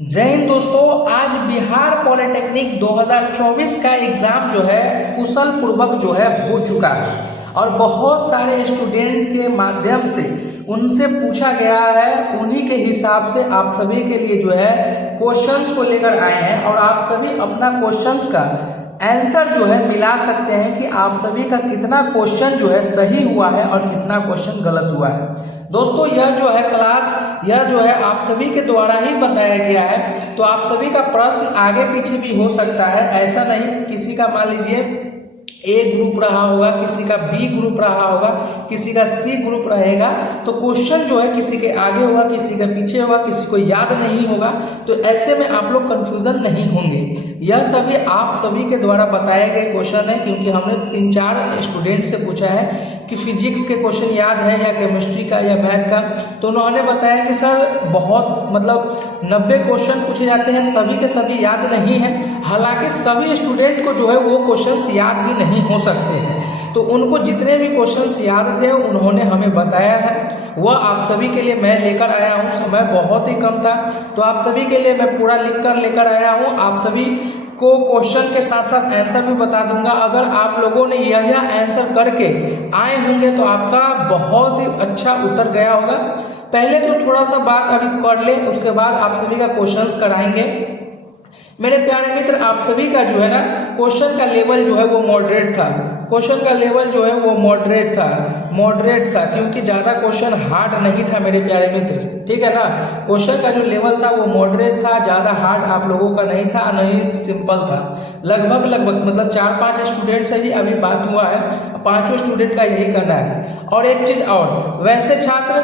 जय हिंद दोस्तों। आज बिहार पॉलिटेक्निक 2024 का एग्ज़ाम जो है कुशल पूर्वक जो है हो चुका है और बहुत सारे स्टूडेंट के माध्यम से उनसे पूछा गया है, उन्हीं के हिसाब से आप सभी के लिए जो है क्वेश्चंस को लेकर आए हैं और आप सभी अपना क्वेश्चंस का आंसर जो है मिला सकते हैं कि आप सभी का कितना क्वेश्चन जो है सही हुआ है और कितना क्वेश्चन गलत हुआ है। दोस्तों यह जो है क्लास यह जो है आप सभी के द्वारा ही बताया गया है, तो आप सभी का प्रश्न आगे पीछे भी हो सकता है। ऐसा नहीं किसी का मान लीजिए ए ग्रुप रहा होगा, किसी का बी ग्रुप रहा होगा, किसी का सी ग्रुप रहेगा, तो क्वेश्चन जो है किसी के आगे होगा, किसी के पीछे होगा, किसी को याद नहीं होगा, तो ऐसे में आप लोग कंफ्यूजन नहीं होंगे। यह सभी आप सभी के द्वारा बताए गए क्वेश्चन है, क्योंकि हमने 3-4 स्टूडेंट से पूछा है कि फिजिक्स के क्वेश्चन याद है या केमिस्ट्री का या मैथ का, तो उन्होंने बताया कि सर बहुत 90 क्वेश्चन पूछे जाते हैं, सभी के सभी याद नहीं है। हालांकि सभी स्टूडेंट को जो है वो क्वेश्चंस याद भी नहीं हो सकते हैं, तो उनको जितने भी क्वेश्चंस याद थे उन्होंने हमें बताया है, वह आप सभी के लिए मैं लेकर आया हूँ। समय बहुत ही कम था, तो आप सभी के लिए मैं पूरा लिख कर लेकर आया हूँ। आप सभी को क्वेश्चन के साथ साथ आंसर भी बता दूंगा। अगर आप लोगों ने यह आंसर करके आए होंगे तो आपका बहुत ही अच्छा उतर गया होगा। पहले तो थोड़ा सा बात अभी कर ले, उसके बाद आप सभी का क्वेश्चंस कराएंगे। मेरे प्यारे मित्र, आप सभी का जो है ना क्वेश्चन का लेवल जो है वो मॉडरेट था। क्वेश्चन का लेवल जो है वो मॉडरेट था क्योंकि ज़्यादा क्वेश्चन हार्ड नहीं था मेरे प्यारे मित्र, ठीक है ना। क्वेश्चन का जो लेवल था वो मॉडरेट था, ज़्यादा हार्ड आप लोगों का नहीं था, नहीं सिंपल था। लगभग 4-5 स्टूडेंट से ही अभी बात हुआ है, 5 स्टूडेंट का यही करना है। और एक चीज़ और, वैसे छात्र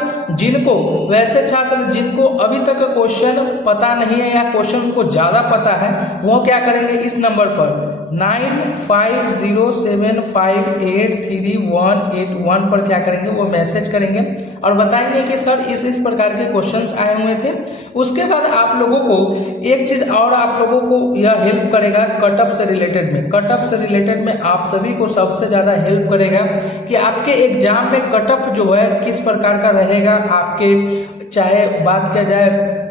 जिनको अभी तक क्वेश्चन पता नहीं है या क्वेश्चन को ज़्यादा पता है, वो क्या करेंगे, इस नंबर पर 9507583181 पर क्या करेंगे, वो मैसेज करेंगे और बताएंगे कि सर इस प्रकार के क्वेश्चंस आए हुए थे। उसके बाद आप लोगों को एक चीज़ और आप लोगों को यह हेल्प करेगा कटअप से रिलेटेड में आप सभी को सबसे ज़्यादा हेल्प करेगा कि आपके एग्जाम में कटअप जो है किस प्रकार का रहेगा। आपके चाहे बात किया जाए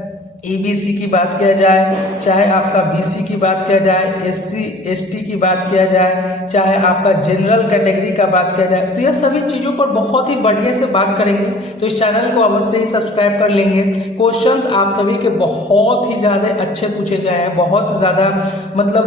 ईबीसी की बात किया जाए, चाहे आपका बीसी की बात किया जाए, एससी एसटी की बात किया जाए, चाहे आपका जनरल कैटेगरी का बात किया जाए, तो यह सभी चीज़ों पर बहुत ही बढ़िया से बात करेंगे। तो इस चैनल को अवश्य ही सब्सक्राइब कर लेंगे। क्वेश्चंस आप सभी के बहुत ही ज़्यादा अच्छे पूछे गए हैं, बहुत ज़्यादा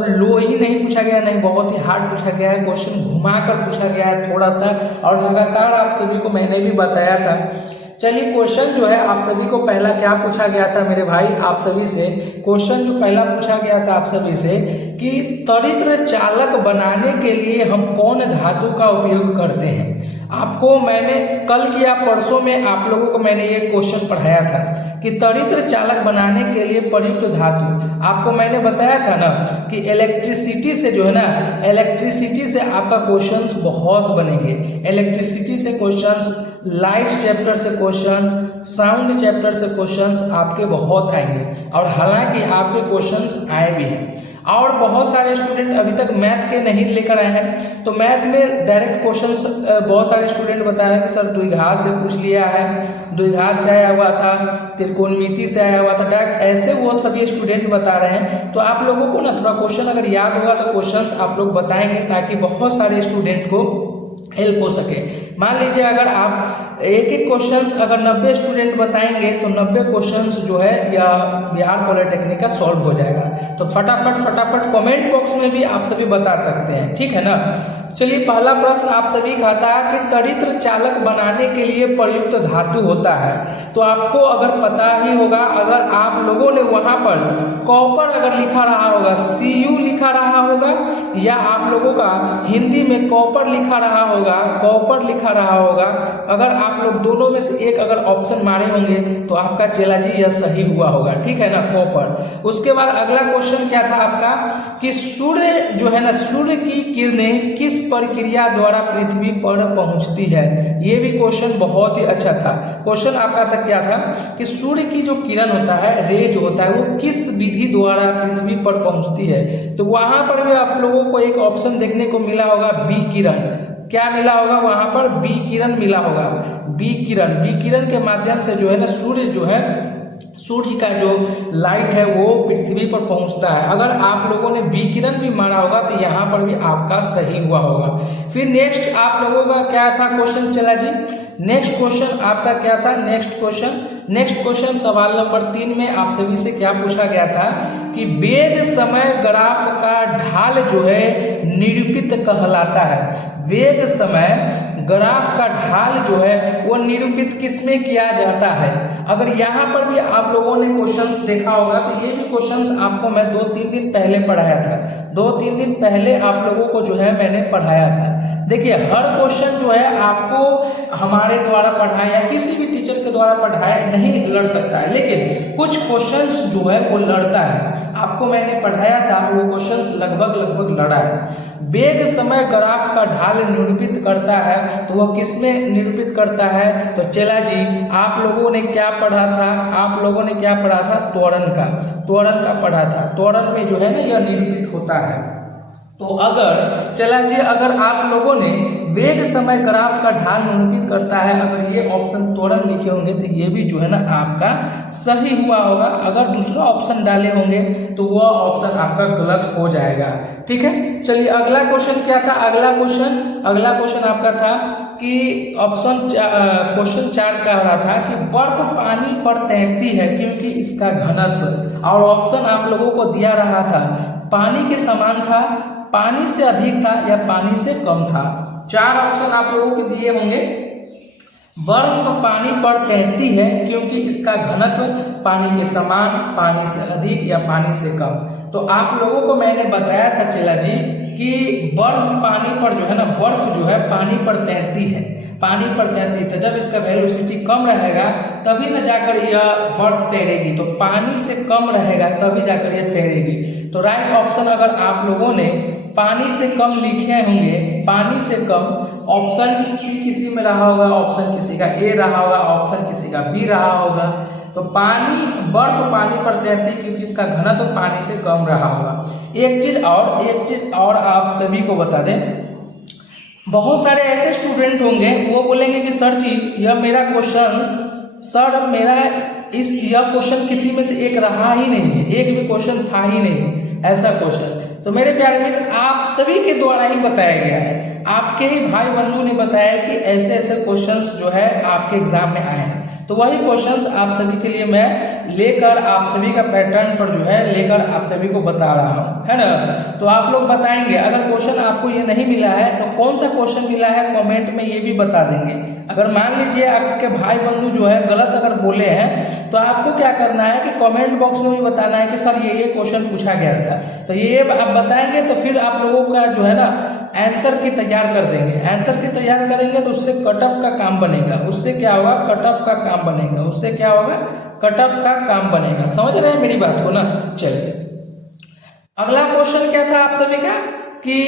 लो ही नहीं पूछा गया, नहीं बहुत ही हार्ड पूछा गया है। क्वेश्चन घुमा कर पूछा गया है थोड़ा सा, और लगातार आप सभी को मैंने भी बताया था। चलिए क्वेश्चन जो है आप सभी को पहला क्या पूछा गया था मेरे भाई, आप सभी से क्वेश्चन जो पहला पूछा गया था आप सभी से कि तरित्र चालक बनाने के लिए हम कौन धातु का उपयोग करते हैं। आपको मैंने कल या परसों में आप लोगों को मैंने ये क्वेश्चन पढ़ाया था कि तरित्र चालक बनाने के लिए प्रयुक्त धातु। आपको मैंने बताया था ना कि इलेक्ट्रिसिटी से जो है ना, इलेक्ट्रिसिटी से आपका क्वेश्चंस बहुत बनेंगे। इलेक्ट्रिसिटी से क्वेश्चंस, लाइट चैप्टर से क्वेश्चंस, साउंड चैप्टर से क्वेश्चंस आपके बहुत आएंगे, और हालांकि आपके क्वेश्चंस आए भी हैं। और बहुत सारे स्टूडेंट अभी तक मैथ के नहीं लेकर आए हैं, तो मैथ में डायरेक्ट क्वेश्चंस बहुत सारे स्टूडेंट बता रहे हैं कि सर द्विघात से पूछ लिया है, द्विघात से आया हुआ था, त्रिकोणमिति से आया हुआ था, डायरेक्ट ऐसे वो सभी स्टूडेंट बता रहे हैं। तो आप लोगों को ना थोड़ा क्वेश्चन अगर याद होगा तो क्वेश्चंस आप लोग बताएंगे, ताकि बहुत सारे स्टूडेंट को हेल्प हो सके। मान लीजिए अगर आप एक क्वेश्चंस अगर 90 स्टूडेंट बताएंगे तो 90 क्वेश्चंस जो है या बिहार पॉलिटेक्निक का सॉल्व हो जाएगा। तो फटाफट कमेंट बॉक्स में भी आप सभी बता सकते हैं, ठीक है ना। चलिए पहला प्रश्न आप सभी का था कि तरित्र चालक बनाने के लिए प्रयुक्त धातु होता है। तो आपको अगर पता ही होगा, अगर आप लोगों ने वहाँ पर कॉपर अगर लिखा रहा होगा, Cu लिखा रहा होगा, या आप लोगों का हिंदी में कॉपर लिखा रहा होगा, अगर आप लोग दोनों में से एक अगर ऑप्शन मारे होंगे तो आपका चेला जी यह सही हुआ होगा, ठीक है ना, कॉपर। उसके बाद अगला क्वेश्चन क्या था आपका कि सूर्य जो है ना, सूर्य की किरणें किस प्रक्रिया द्वारा पृथ्वी पर पहुंचती है। ये भी क्वेश्चन बहुत ही अच्छा था। क्वेश्चन आपका था क्या था कि सूर्य की जो किरण होता है, रे जो होता है, वो किस विधि द्वारा पृथ्वी पर पहुंचती है। तो वहां पर भी आप लोगों को एक ऑप्शन देखने को मिला होगा, बी किरण। क्या मिला होगा वहां पर, बी किरण मिला होगा। बी किरण के माध्यम से जो है ना सूर्य जो है सूर्य का जो लाइट है वो पृथ्वी पर पहुंचता है। अगर आप लोगों ने विकिरण भी मारा होगा तो यहाँ पर भी आपका सही हुआ होगा। फिर नेक्स्ट आप लोगों का क्या था क्वेश्चन, चला जी नेक्स्ट क्वेश्चन आपका क्या था, नेक्स्ट क्वेश्चन सवाल नंबर 3 में आप सभी से क्या पूछा गया था कि वेग समय ग्राफ का ढाल जो है निरूपित कहलाता है। वेग समय ग्राफ का ढाल जो है वो निरूपित किसमें किया जाता है। अगर यहाँ पर भी आप लोगों ने क्वेश्चंस देखा होगा तो ये भी क्वेश्चंस आपको मैं 2-3 दिन पहले पढ़ाया था। 2-3 दिन पहले आप लोगों को जो है मैंने पढ़ाया था। देखिए हर क्वेश्चन जो है आपको हमारे द्वारा पढ़ाया या किसी भी टीचर के द्वारा पढ़ाया नहीं लड़ सकता है, लेकिन कुछ क्वेश्चंस जो है वो लड़ता है। आपको मैंने पढ़ाया था वो क्वेश्चंस लगभग लड़ा है। वेग समय ग्राफ का ढाल निरूपित करता है तो वह किसमें निरूपित करता है, तो चला जी आप लोगों ने क्या पढ़ा था, आप लोगों ने क्या पढ़ा था, त्वरण का पढ़ा था। त्वरण में जो है ना यह निरूपित होता है। तो अगर चला जी अगर आप लोगों ने वेग समय ग्राफ का ढाल निरूपित करता है, अगर ये ऑप्शन त्वरण लिखे होंगे तो ये भी जो है ना आपका सही हुआ होगा। अगर दूसरा ऑप्शन डाले होंगे तो वह ऑप्शन आपका गलत हो जाएगा। ठीक है, चलिए अगला क्वेश्चन क्या था, अगला क्वेश्चन आपका था कि क्वेश्चन 4 कह रहा था कि बर्फ पानी पर तैरती है क्योंकि इसका घनत्व, और ऑप्शन आप लोगों को दिया रहा था पानी के समान था, पानी से अधिक था या पानी से कम था। 4 ऑप्शन आप लोगों को दिए होंगे। बर्फ पानी पर तैरती है क्योंकि इसका घनत्व पानी के समान, पानी से अधिक या पानी से कम। तो आप लोगों को मैंने बताया था चला जी कि बर्फ पानी पर जो है ना, बर्फ जो है पानी पर तैरती है, तो जब इसका वेलोसिटी कम रहेगा तभी न जाकर यह बर्फ तैरेगी, तो पानी से कम रहेगा तभी जाकर यह तैरेगी। तो राइट ऑप्शन अगर आप लोगों ने पानी से कम लिखे होंगे, पानी से कम, ऑप्शन सी किसी में रहा होगा, ऑप्शन किसी का ए रहा होगा, ऑप्शन किसी का बी रहा होगा। तो बर्फ पानी पर तैरती क्योंकि इसका घनत्व तो पानी से कम रहा होगा। एक चीज और आप सभी को बता दें, बहुत सारे ऐसे स्टूडेंट होंगे वो बोलेंगे कि सर जी यह मेरा क्वेश्चन, यह क्वेश्चन किसी में से एक रहा ही नहीं है, एक भी क्वेश्चन था ही नहीं ऐसा क्वेश्चन। तो मेरे प्यारे मित्र आप सभी के द्वारा ही बताया गया है, आपके ही भाई बंधु ने बताया कि ऐसे ऐसे क्वेश्चंस जो है आपके एग्जाम में आए हैं। तो वही क्वेश्चंस आप सभी के लिए मैं लेकर आप सभी का पैटर्न पर जो है लेकर आप सभी को बता रहा हूँ, है ना। तो आप लोग बताएंगे अगर क्वेश्चन आपको ये नहीं मिला है तो कौन सा क्वेश्चन मिला है कमेंट में ये भी बता देंगे। अगर मान लीजिए आपके भाई बंधु जो है गलत अगर बोले हैं तो आपको क्या करना है कि कमेंट बॉक्स में भी बताना है कि सर ये क्वेश्चन पूछा गया था, तो ये आप बताएंगे तो फिर आप लोगों का जो है ना आंसर की तैयार कर देंगे। आंसर की तैयार करेंगे तो उससे कट ऑफ का काम बनेगा, उससे क्या होगा कट ऑफ का काम बनेगा, उससे क्या होगा कट ऑफ का काम बनेगा। समझ रहे हैं मेरी बात को ना। चलिए अगला क्वेश्चन क्या था आप सभी का कि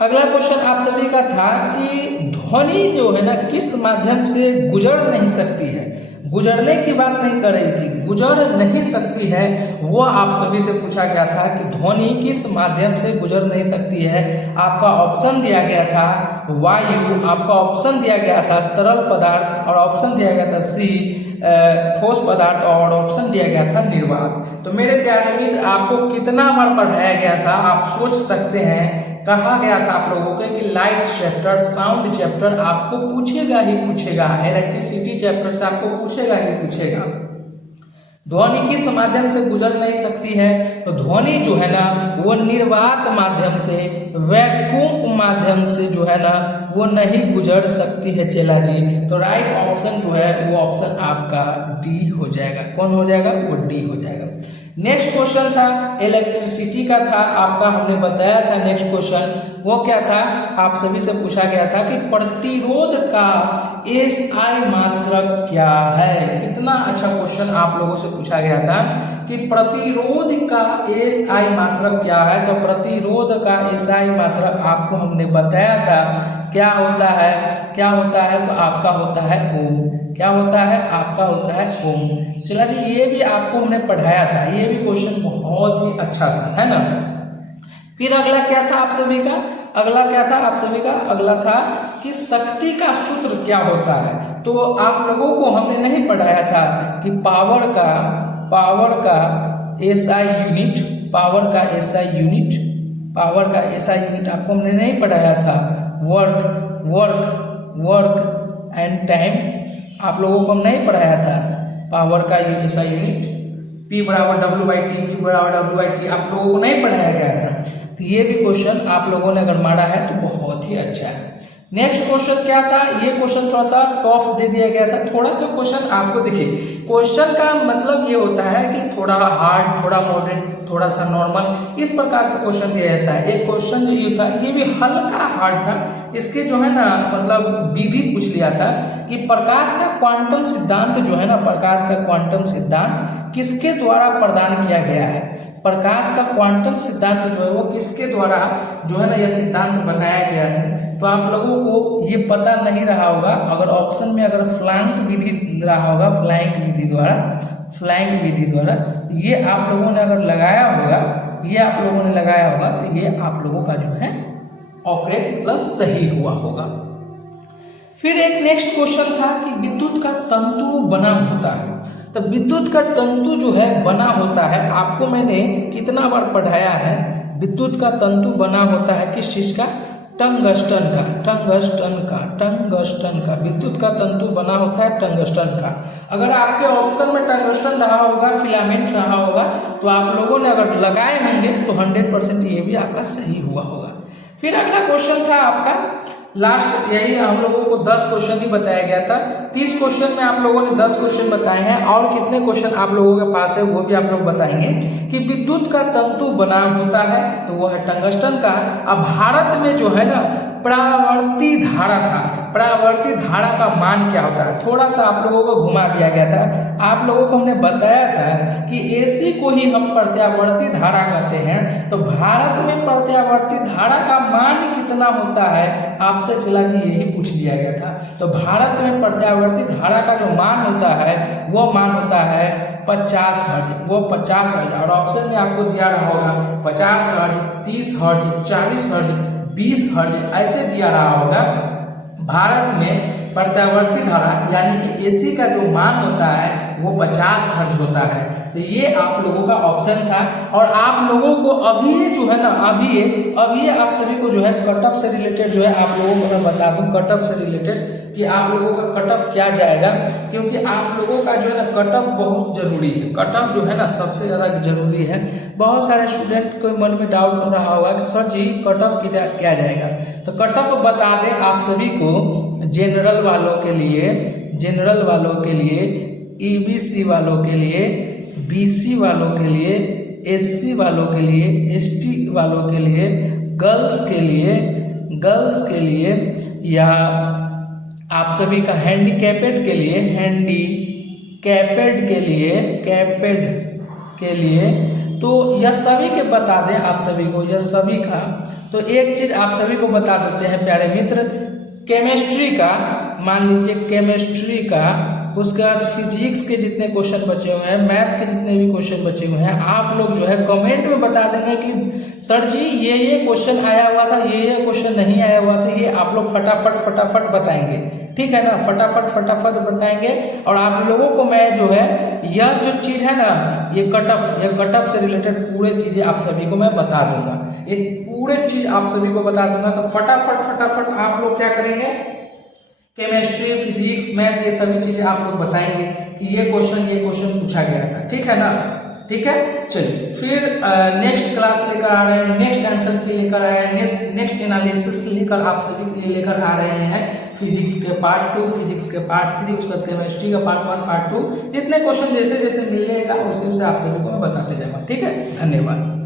अगला क्वेश्चन आप सभी का था कि ध्वनि जो है ना किस माध्यम से गुजर नहीं सकती है, गुजरने की बात नहीं कर रही थी, गुजर नहीं सकती है, वो आप सभी से पूछा गया था कि ध्वनि किस माध्यम से गुजर नहीं सकती है। आपका ऑप्शन दिया गया था वायु, आपका ऑप्शन दिया गया था तरल पदार्थ, और ऑप्शन दिया गया था सी ठोस पदार्थ, और ऑप्शन दिया गया था निर्वात। तो मेरे प्यारे मित्र आपको कितना बार पढ़ाया गया था आप सोच सकते हैं। कहा गया था आप लोगों को कि लाइट चैप्टर, साउंड चैप्टर आपको पूछेगा ही पूछेगा, इलेक्ट्रिसिटी चैप्टर से आपको पूछेगा ही पूछेगा। ध्वनि किस माध्यम से गुजर नहीं सकती है, तो ध्वनि जो है ना वो निर्वात माध्यम से, वैक्यूम माध्यम से जो है ना वो नहीं गुजर सकती है चेला जी। तो राइट ऑप्शन जो है वो ऑप्शन आपका डी हो जाएगा। कौन हो जाएगा, वो डी हो जाएगा। नेक्स्ट क्वेश्चन था इलेक्ट्रिसिटी का था आपका, हमने बताया था नेक्स्ट क्वेश्चन वो क्या था, आप सभी से पूछा गया था कि प्रतिरोध का एसआई मात्रक क्या है। कितना अच्छा क्वेश्चन आप लोगों से पूछा गया था कि प्रतिरोध का एसआई मात्रक क्या है। तो प्रतिरोध का एसआई मात्रक आपको हमने बताया था क्या होता है, तो आपका होता है ओम। क्या होता है, आपका होता है ओम। चला जी ये भी आपको हमने पढ़ाया था, ये भी क्वेश्चन बहुत ही अच्छा था, है ना। फिर अगला क्या था आप सभी का, अगला था कि शक्ति का सूत्र क्या होता है। तो आप लोगों को हमने नहीं पढ़ाया था कि पावर का पावर का एसआई यूनिट, पावर का एसआई यूनिट, पावर का एसआई यूनिट आपको हमने नहीं पढ़ाया था। वर्क एंड टाइम आप लोगों को हम नहीं पढ़ाया था। पावर का एसआई यूनिट P बराबर W/T, P बराबर W/T आप लोगों को नहीं पढ़ाया गया था। तो ये भी क्वेश्चन आप लोगों ने अगर मारा है तो बहुत ही अच्छा है। नेक्स्ट क्वेश्चन क्या था, ये क्वेश्चन थोड़ा सा टफ दे दिया गया था। थोड़ा सा क्वेश्चन आपको देखिए, क्वेश्चन का मतलब ये होता है कि थोड़ा हार्ड, थोड़ा मॉडरेट, थोड़ा सा नॉर्मल, इस प्रकार से क्वेश्चन दिया जाता है। एक क्वेश्चन जो ये था ये भी हल्का हार्ड था। इसके जो है ना मतलब विधि पूछ लिया था कि प्रकाश का क्वांटम सिद्धांत जो है ना, प्रकाश का क्वांटम सिद्धांत किसके द्वारा प्रदान किया गया है। प्रकाश का क्वांटम सिद्धांत जो है वो किसके द्वारा जो है ना यह सिद्धांत बनाया गया है। तो आप लोगों को ये पता नहीं रहा होगा, अगर ऑप्शन में अगर फ्लैंक विधि रहा होगा, फ्लैंक विधि द्वारा, फ्लैंक विधि द्वारा ये आप लोगों ने अगर लगाया होगा, ये आप लोगों ने लगाया होगा तो ये आप लोगों का जो है ऑपरेट मतलब सही हुआ होगा। फिर एक नेक्स्ट क्वेश्चन था कि विद्युत का तंतु बना होता है। तो विद्युत का तंतु जो है बना होता है, आपको मैंने कितना बार पढ़ाया है, विद्युत का तंतु बना होता है किस चीज का, टंगस्टन का, टंगस्टन का, टंगस्टन का विद्युत का तंतु बना होता है टंगस्टन का। अगर आपके ऑप्शन में टंगस्टन रहा होगा, फिलामेंट रहा होगा, तो आप लोगों ने अगर लगाए होंगे तो 100% ये भी आपका सही हुआ होगा। फिर अगला क्वेश्चन था आपका लास्ट, यही हम लोगों को 10 क्वेश्चन ही बताया गया था। 30 क्वेश्चन में आप लोगों ने 10 क्वेश्चन बताए हैं, और कितने क्वेश्चन आप लोगों के पास है वो भी आप लोग बताएंगे। कि विद्युत का तंतु बना होता है तो वो है टंगस्टन का। अब भारत में जो है ना परावर्ती धारा था, परावर्ती धारा का मान क्या होता है, थोड़ा सा आप लोगों को घुमा दिया गया था। आप लोगों को हमने बताया था कि एसी को ही हम प्रत्यावर्ती धारा कहते हैं। तो भारत में प्रत्यावर्ती धारा का मान कितना होता है, आपसे चला जी यही पूछ लिया गया था। तो भारत में प्रत्यावर्ती धारा का जो मान होता है वो मान होता है 50 हर्ट्ज, वो 50 हर्ट्ज। और ऑप्शन में आपको दिया रहा होगा 50 हर्ट्ज, 30 हर्ट्ज, 40 हर्ट्ज, 20 हर्ट्ज ऐसे दिया रहा होगा। भारत में प्रत्यावर्ती धारा यानी कि एसी का जो मान होता है वो 50 हर्ट्ज होता है। तो ये आप लोगों का ऑप्शन था। और आप लोगों को अभी जो है ना अभी आप सभी को जो है कट ऑफ से रिलेटेड जो है आप लोगों को मैं बता दूं, कट ऑफ से रिलेटेड कि आप लोगों का कट ऑफ क्या जाएगा, क्योंकि आप लोगों का जो है ना कट ऑफ बहुत जरूरी है। कट ऑफ जो है ना सबसे ज़्यादा जरूरी है। बहुत सारे स्टूडेंट को मन में डाउट हो रहा होगा कि सर जी कट ऑफ क्या जाएगा। तो कट ऑफ बता दें आप सभी को, जनरल वालों के लिए, जनरल वालों के लिए, ईबीसी वालों के लिए, बीसी वालों के लिए, एससी वालों के लिए, एसटी वालों के लिए, गर्ल्स के लिए या आप सभी का हैंडीकैपेड के लिए, हैंडीकैपेड के लिए तो यह सभी के बता दें आप सभी को, यह सभी का। तो एक चीज आप सभी को बता देते हैं प्यारे मित्र, केमिस्ट्री का मान लीजिए, केमिस्ट्री का, उसके बाद फिजिक्स के जितने क्वेश्चन बचे हुए हैं, मैथ के जितने भी क्वेश्चन बचे हुए हैं, आप लोग जो है कमेंट में बता देंगे कि सर जी ये क्वेश्चन आया हुआ था, ये क्वेश्चन नहीं आया हुआ था। ये आप लोग फटाफट बताएंगे, ठीक है ना, फटाफट बताएंगे। और आप लोगों को मैं जो है यह जो चीज़ है ना, ये कट ऑफ से रिलेटेड पूरे चीज़ें आप सभी को मैं बता दूंगा, ये पूरे चीज़ आप सभी को बता दूंगा। तो फटाफट आप लोग क्या करेंगे, केमिस्ट्री, फिजिक्स, मैथ ये सभी चीजें आप लोग बताएंगे कि ये क्वेश्चन पूछा गया था, ठीक है ना, ठीक है। चलिए फिर नेक्स्ट क्लास लेकर आ रहे हैं, नेक्स्ट आंसर के लेकर आए हैं, नेक्स्ट एनालिसिस लेकर आप सभी के लिए लेकर आ रहे हैं फिजिक्स के पार्ट 2, फिजिक्स के पार्ट 3, उसके बाद केमिस्ट्री का पार्ट 1, पार्ट 2, जितने क्वेश्चन जैसे मिलेगा उसे आप सभी को मैं बताते जाऊंगा, ठीक है। धन्यवाद।